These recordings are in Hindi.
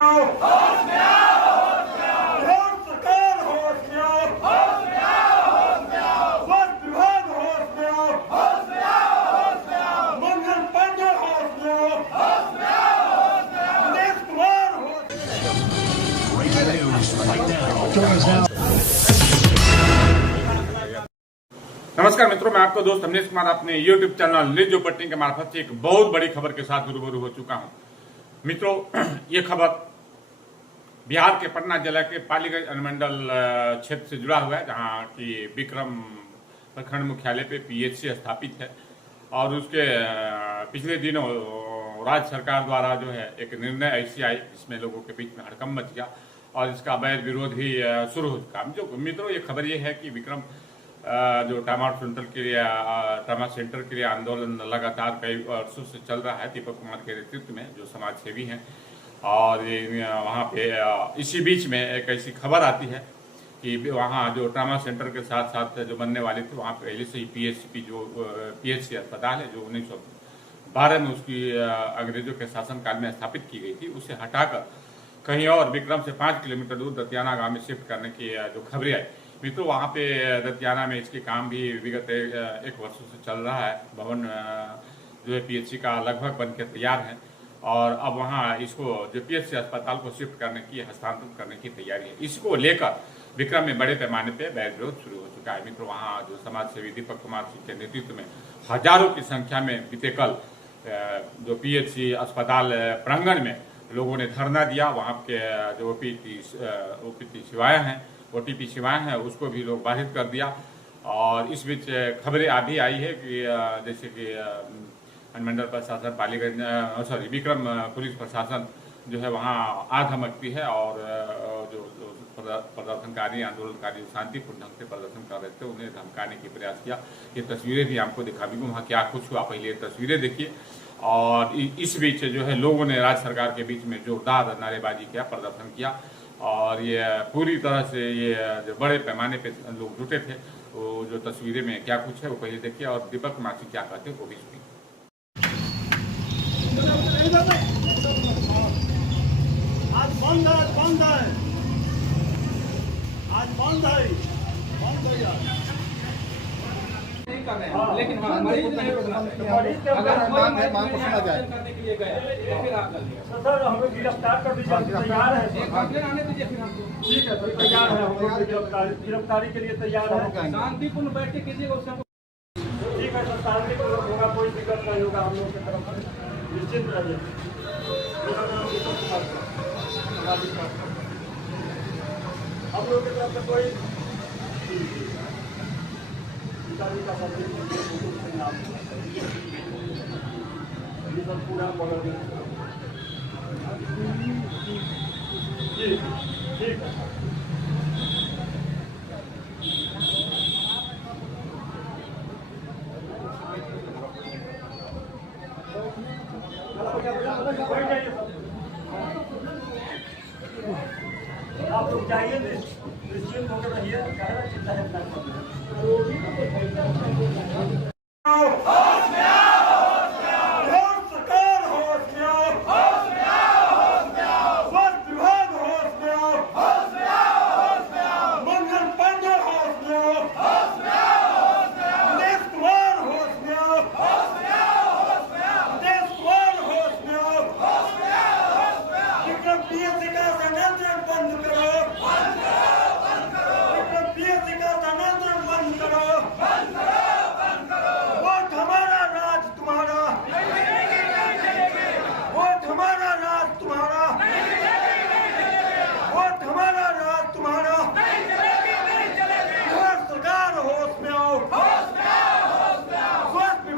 होश में आओ, होश में आओ। सरकार होश में आओ, होश में आओ, होश में आओ। स्वास्थ्य विभाग होश में आओ, होश में आओ, होश में आओ। मंगल पांडे होश में आओ, होश में आओ, होश में आओ। दिनेश कुमार होश नमस्कार मित्रों, मैं आपका दोस्त अमनीश कुमार अपने YouTube चैनल न्यूज पट्टी के मार्फत से एक बहुत बड़ी खबर के साथ रूबरू हो चुका हूं। मित्रों, ये खबर बिहार के पटना जिला के पालीगंज अनुमंडल क्षेत्र से जुड़ा हुआ है, जहां की विक्रम प्रखंड मुख्यालय पे PHC स्थापित है। और उसके पिछले दिनों राज्य सरकार द्वारा जो है एक निर्णय ऐसी आई जिसमें लोगों के बीच में हड़कंप मच गया और इसका वैध विरोध भी शुरू हो चुका। जो मित्रों, ये खबर ये है कि विक्रम जो ट्रामा सेंटर के लिए आंदोलन लगातार कई वर्षों से चल रहा है दीपक कुमार के नेतृत्व में, जो समाज सेवी हैं। और वहाँ पे इसी बीच में एक ऐसी खबर आती है कि वहाँ जो ट्रामा सेंटर के साथ साथ जो बनने वाले थे, वहाँ पहले से ही PHC अस्पताल है, जो 1912 में उसकी अंग्रेजों के शासनकाल में स्थापित की गई थी, उसे हटाकर कहीं और विक्रम से 5 किलोमीटर दूर दतियाना गांव में शिफ्ट करने की जो खबरें आई। मित्रों, वहाँ पे दतियाना में इसके काम भी विगत एक वर्षों से चल रहा है। भवन जो है PHC का लगभग बन के तैयार है और अब वहाँ इसको जो PHC अस्पताल को शिफ्ट करने की, हस्तांतरित करने की तैयारी है। इसको लेकर विक्रम में बड़े पैमाने पे वैध विरोध शुरू हो चुका है। मित्रों, वहाँ जो समाज सेवी दीपक कुमार सिंह के नेतृत्व में हजारों की संख्या में बीते कल जो PHC अस्पताल प्रांगण में लोगों ने धरना दिया। वहाँ के जो OTP सेवाएं हैं उसको भी लोग बाधित कर दिया। और इस बीच खबरें अभी आई है कि जैसे कि अनुमंडल प्रशासन पालीगंज विक्रम पुलिस प्रशासन जो है वहाँ आग धमकती है और जो प्रदर्शनकारी आंदोलनकारी शांतिपूर्ण ढंग से प्रदर्शन कर रहे थे उन्हें धमकाने की प्रयास किया। ये तस्वीरें भी आपको दिखा दूंगा वहाँ क्या कुछ हुआ, पहले तस्वीरें देखिए। और इस बीच जो है लोगों ने राज्य सरकार के बीच में जोरदार नारेबाजी किया, प्रदर्शन किया। और ये पूरी तरह से ये जो बड़े पैमाने पे लोग जुटे थे, वो जो तस्वीरें में क्या कुछ है वो पहले देखिए और दीपक कुमार सिंह क्या कहते हैं वो भी सुनिए। आज बंद है, बंद है, आज बंद है, बंद है यार। लेकिन मरीज नहीं अगर मांग है, मांग को सुना जाए करने के लिए गए तो फिर आप सर हमें गिरफ्तार कर दीजिए, तैयार है। आने दीजिए फिर हमको। ठीक है सर, तैयार है, हम लोग गिरफ्तारी के लिए तैयार है। शांतिपूर्ण बैठ के कीजिएगा उससे। ठीक है सर, शांतिपूर्ण होगा, कोई दिक्कत नहीं होगा। हम लोग की तरफ से निश्चित रहिए। हम लोग की तरफ से कोई पूरा मदद जी, ठीक है। आप लोग जाइए, निश्चिंत होकर रहिए, चिंता है। होश में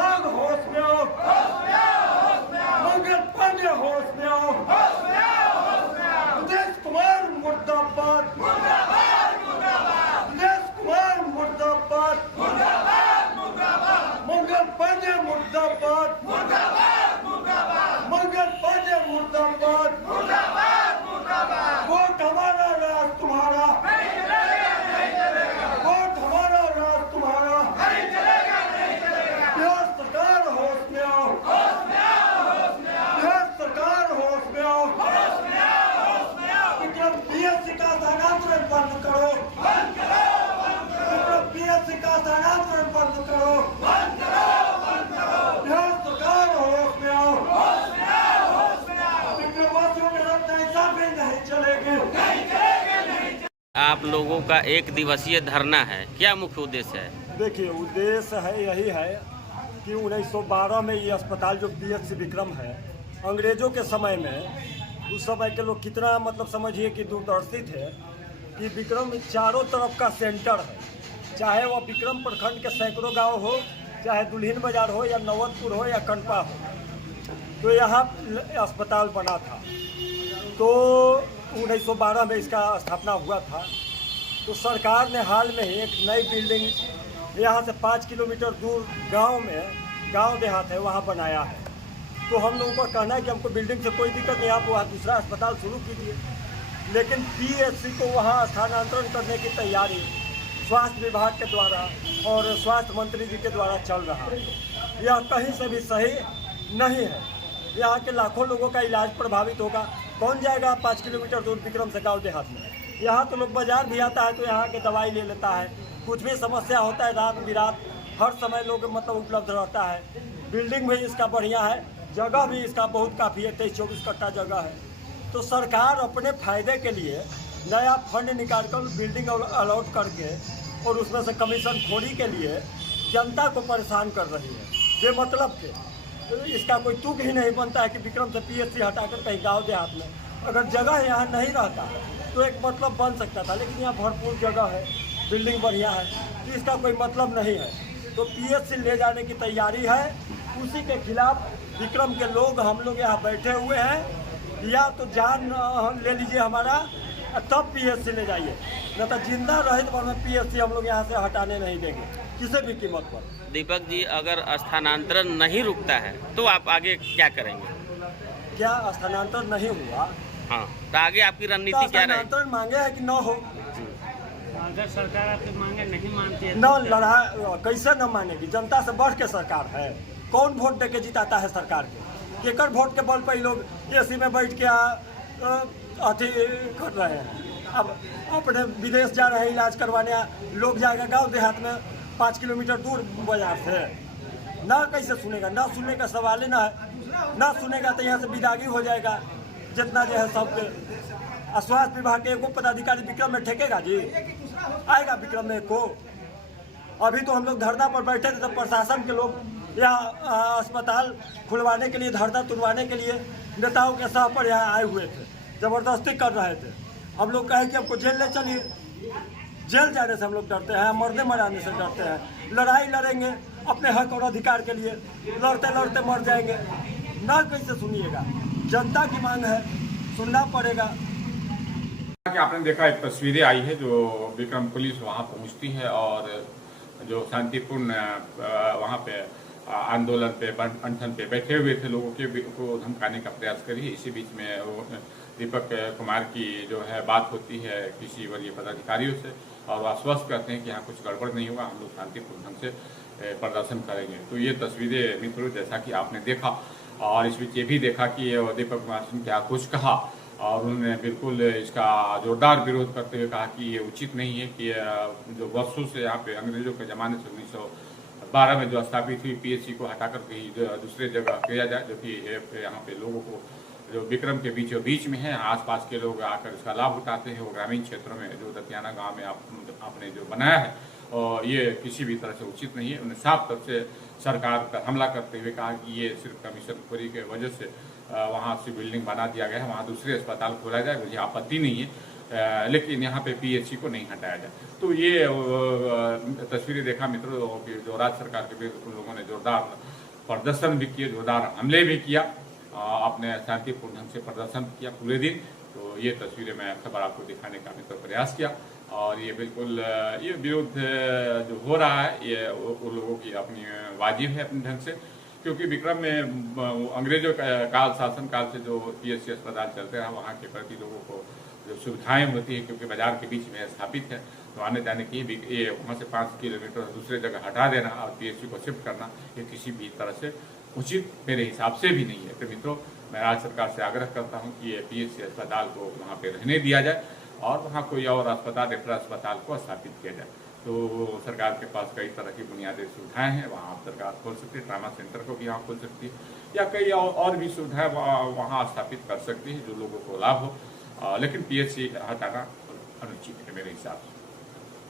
आओ, होश में आओ, होश में आओ। दिनेश कुमार मुर्दाबाद। पीएससी का स्थानांतरण बंद करो, विक्रम पीएससी का स्थानांतरण बंद करो, बिहार सरकार होश में आओ, विक्रमवासियों के साथ ऐसा भी नहीं चलेगी। आप लोगों का 1 दिवसीय धरना है, क्या मुख्य उद्देश्य है? देखिए, उद्देश्य है यही है कि 1912 में ये अस्पताल जो पीएचसी विक्रम है, अंग्रेजों के समय में, उस समय के लोग कितना मतलब समझिए कि दूरदर्शी थे कि विक्रम चारों तरफ का सेंटर है, चाहे वह विक्रम प्रखंड के सैकड़ों गांव हो, चाहे दुल्हिन बाजार हो या नवतपुर हो या कनपा हो, तो यहाँ अस्पताल बना था। तो 1912 में इसका स्थापना हुआ था। तो सरकार ने हाल में ही एक नई बिल्डिंग यहाँ से 5 किलोमीटर दूर गांव देहात है, वहाँ बनाया है। तो हम लोगों का कहना है कि हमको बिल्डिंग से कोई दिक्कत नहीं, आप वहाँ दूसरा अस्पताल शुरू कीजिए, लेकिन पीएचसी को वहाँ स्थानांतरण करने की तैयारी स्वास्थ्य विभाग के द्वारा और स्वास्थ्य मंत्री जी के द्वारा चल रहा है। यह कहीं से भी सही नहीं है। यहाँ के लाखों लोगों का इलाज प्रभावित होगा। कौन जाएगा 5 किलोमीटर दूर विक्रम से गाँव देहात में? यहाँ तो लोग बाजार भी आता है तो यहाँ के दवाई ले लेता है, कुछ भी समस्या होता है रात बिरात हर समय लोग मतलब उपलब्ध रहता है। बिल्डिंग भी इसका बढ़िया है, जगह भी इसका बहुत काफ़ी है, 23-24 कट्ठा जगह है। तो सरकार अपने फायदे के लिए नया फंड निकाल कर बिल्डिंग अलॉट करके और उसमें से कमीशन खोरी के लिए जनता को परेशान कर रही है बेमतलब के। इसका कोई तुक ही नहीं बनता है कि विक्रम से पीएचसी हटाकर कहीं गाँव देहात में अगर जगह यहाँ नहीं रहता तो एक मतलब बन सकता था, लेकिन यहाँ भरपूर जगह है, बिल्डिंग बढ़िया है, तो इसका कोई मतलब नहीं है। तो पीएचसी ले जाने की तैयारी है, उसी के खिलाफ विक्रम के लोग हम लोग यहाँ बैठे हुए हैं। या तो जान ले लीजिए हमारा, तब पीएचसी ले जाइए, न तो जिंदा रहे तो हमें पीएचसी हम लोग यहाँ से हटाने नहीं देंगे किसी भी कीमत पर। दीपक जी, अगर स्थानांतरण नहीं रुकता है तो आप आगे क्या करेंगे? क्या स्थानांतरण नहीं हुआ? हाँ, तो आगे आपकी रणनीति क्या रहेगी? स्थानांतरण मांगे है कि न हो? अगर सरकार आपकी मांगे नहीं मानती है न लड़ा कैसे न मानेगी? जनता से बढ़ के सरकार है। कौन वोट दे के जिताता है सरकार के? केकर वोट के बल पर लोग एसी में बैठ के अथी कर रहे हैं। अब अपने विदेश जा रहे हैं इलाज करवाने, लोग जाएगा गांव देहात में 5 किलोमीटर दूर बाजार से, ना कैसे सुनेगा? ना सुनने का सवाल ही ना है, ना सुनेगा तो यहाँ से विदागी हो जाएगा जितना जो है सबके। स्वास्थ्य विभाग के एको पदाधिकारी विक्रम में ठेकेगा जी? आएगा विक्रम में को? अभी तो हम लोग धरना पर बैठे थे तो प्रशासन के लोग यहाँ अस्पताल खुलवाने के लिए, धरना तुड़वाने के लिए नेताओं के साथ पर यहाँ आए हुए थे, जबरदस्ती कर रहे थे। हम लोग कहे कि हमको जेल ले चलिए, जेल जाने से हम लोग डरते हैं, मरने मराने से डरते हैं। लड़ाई लड़ेंगे अपने हक और अधिकार के लिए, लड़ते लड़ते मर जाएंगे। ना कैसे सुनिएगा? जनता की मांग है, सुनना पड़ेगा। कि आपने देखा एक तस्वीरें आई है जो विक्रम पुलिस वहां पहुंचती है और जो शांतिपूर्ण वहां पे आंदोलन पे अनशन पे बैठे हुए थे लोगों को धमकाने का प्रयास करी। इसी बीच में वो दीपक कुमार की जो है बात होती है किसी वरीय पदाधिकारियों से और वो आश्वस्त करते हैं कि यहाँ कुछ गड़बड़ नहीं होगा, हम लोग शांतिपूर्ण ढंग से प्रदर्शन करेंगे। तो ये तस्वीरें मित्रों जैसा कि आपने देखा, और इस बीच ये भी देखा कि दीपक कुमार सिंह क्या कुछ कहा और उन्होंने बिल्कुल इसका जोरदार विरोध करते हुए कहा कि ये उचित नहीं है कि जो वर्षों से यहाँ पे अंग्रेजों के ज़माने से 1912 में जो स्थापित हुई पीएचसी को हटाकर कहीं दूसरे जगह किया जाए, जो कि यहाँ पे लोगों को जो विक्रम के बीचों बीच में है, आसपास के लोग आकर इसका लाभ उठाते हैं। वो ग्रामीण क्षेत्रों में जो दतियाना गाँव में आपने जो बनाया है और ये किसी भी तरह से उचित नहीं है। उन्हें साफ तौर से सरकार पर हमला करते हुए कहा कि ये सिर्फ कमीशन खोरी के वजह से वहाँ से बिल्डिंग बना दिया गया है, वहाँ दूसरे अस्पताल खोला जाए, मुझे आपत्ति नहीं है, लेकिन यहाँ पे पीएचसी को नहीं हटाया जाए। तो ये तस्वीरें देखा मित्रों कि जो राज्य सरकार के विरुद्ध उन लोगों ने जोरदार प्रदर्शन भी किए, जोरदार हमले भी किया, अपने शांतिपूर्ण ढंग से प्रदर्शन किया पूरे दिन। तो ये तस्वीरें मैं खबर आपको दिखाने का मित्र प्रयास किया और ये बिल्कुल ये विरोध जो हो रहा है ये उन लोगों की अपनी वाजिब है अपने ढंग से, क्योंकि विक्रम में अंग्रेजों काल शासन काल से जो पीएचसी अस्पताल चलते हैं वहाँ के प्रति लोगों को जो सुविधाएं होती है, क्योंकि बाजार के बीच में स्थापित है, तो आने जाने की ये वहाँ से 5 किलोमीटर दूसरे जगह हटा देना और पीएचसी को शिफ्ट करना ये किसी भी तरह से उचित मेरे हिसाब से भी नहीं है। तो मित्रों, मैं राज्य सरकार से आग्रह करता हूं कि ये PHC अस्पताल को वहाँ पे रहने दिया जाए और वहाँ कोई और अस्पताल, रेफरल अस्पताल को स्थापित किया जाए। तो सरकार के पास कई तरह की बुनियादी सुविधाएं हैं, वहाँ आप सरकार खोल सकती है, ट्रामा सेंटर को भी यहाँ खोल सकती है, या कई और भी सुविधाएं वहाँ स्थापित कर सकती है जो लोगों को लाभ हो। लेकिन PHC हटाना अनुचित है मेरे हिसाब से।